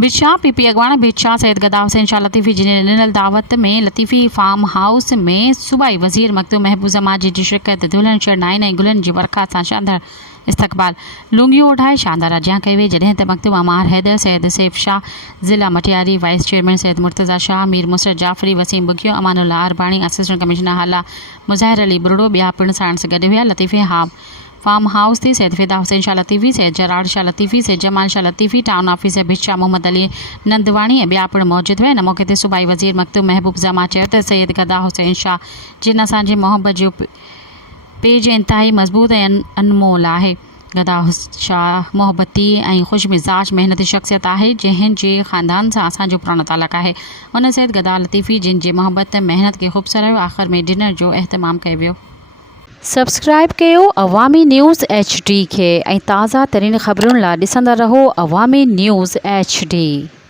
बिछा पीपी अगवाना बिछा सैयद गदा हुसैन शाह लतीफ़ी जिन्हें ॾिनल दावत में लतीफ़ी फार्म हाउस में सूबाई वज़ीर मकतूम महबूब जमाजी जी शिरकत दुल्हन शरनाइन ऐं गुलनि जी वर्खा सां शानदार इस्तक़बाल लुंगियो ओढ़ाए शानदार अजियां कई वई जॾहिं त मकतूम अमार हैदर सैयद सैफ शाह ज़िला Matiari vice chairman Syed Murtaza Shah Mir Musarrat Jafri Waseem Bughio Amanullah Arbani assistant commissioner Hala Muzahir अली बुरड़ो ॿिया पिण साण सां गॾु हुआ। लतीफ़ी फार्म हाउस थी सैयद फिदा हुसैन शाह लतीफ़ी सैयद जरार शाह लतीफ़ी सैयद जमाल शाह लतीफ़ी टाउन ऑफिसर बिछा मोहम्मद अली नंदवाणी ऐं ॿिया पिण मौजूद हुआ। इन मौक़े ते सूबाई वज़ीर मकतूम महबूब जमा चयो त सैयद गदा हुसैन शाह जिन असांजे मोहब्बत जो पेज इंतहाई मज़बूत ऐं अनमोल आहे। गदा शाह मोहब्बती ऐं ख़ुश मिज़ाज मेहनती शख़्सियत आहे जंहिंजे ख़ानदान सां असांजो पुराणो तालुक़ आहे। उन सैयद गदा लतीफ़ी जिन जे मोहब्बत मेहनत खे ख़ूब सराहियो। आख़िर में डिनर जो अहतमाम कयो वियो। सब्सक्राइब कयो अवामी न्यूज़ HD खे ऐं ताज़ा तरीन ख़बरुनि लाइ ॾिसंदा रहो अवामी न्यूज़ HD।